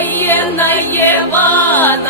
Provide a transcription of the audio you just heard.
воєнна Євана.